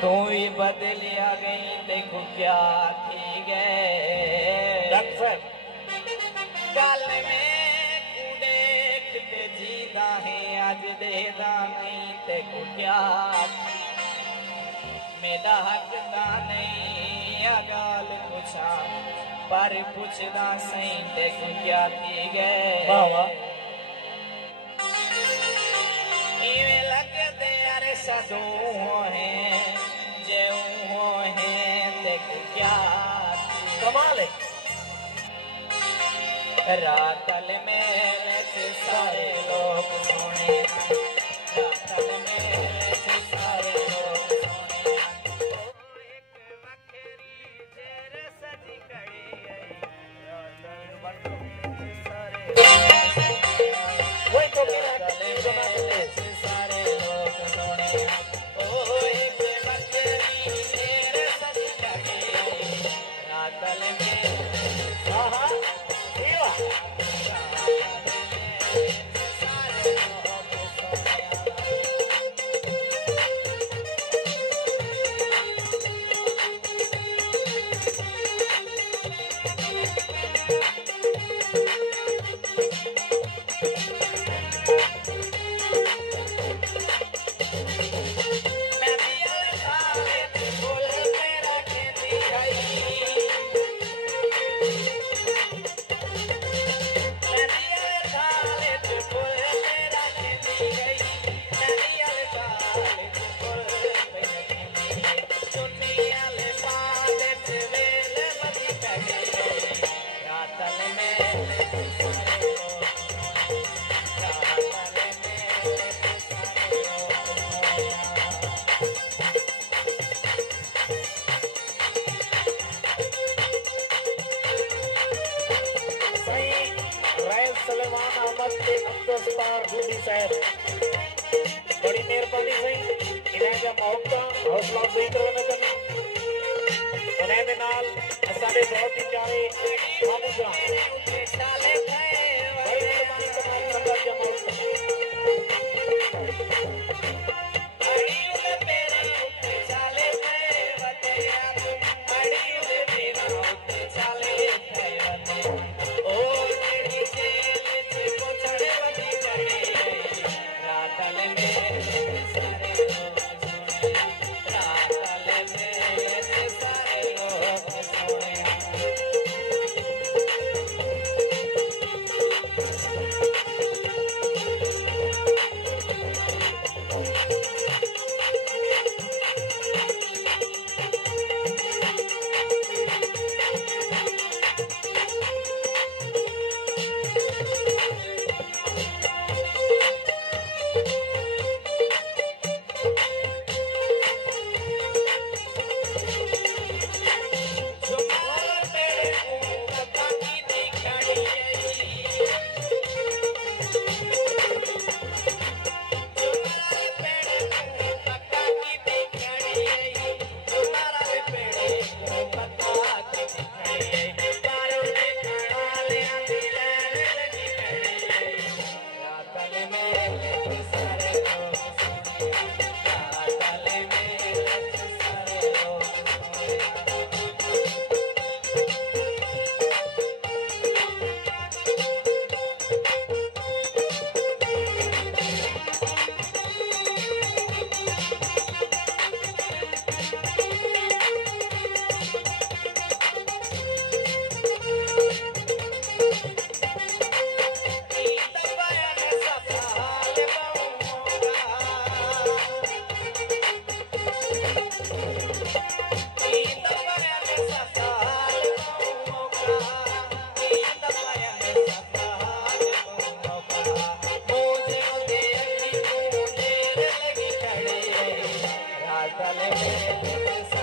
तू ही बदलिया गई देखो क्या थी गए गल में कूड़े जीदा है अज देदा नहीं देखो क्या मेरा हक का नहीं अगाल पूछा पर पूछदा सही देखो क्या थी गए इवें लगदे अरे सदू हैं जेऊ हैं देखो क्या कमाल है रातल मेले से सारे लोग सुने रातल मेले से सारे लोग सुने एक वखरी जेर सजी कड़ी रातल मेले से सारे वही तो मेरा से सारे लोग सुने ओ एक वखरी जेर सजी कड़ी रातल मेले आहा बड़ी मेहरबानी सही इन्हें मौका हौसला अफजाई करने करना उन्हें दे नाल असाडे बहुत ही प्यारे मामू जान बड़ी मेहरबानी करना संगत जमा चले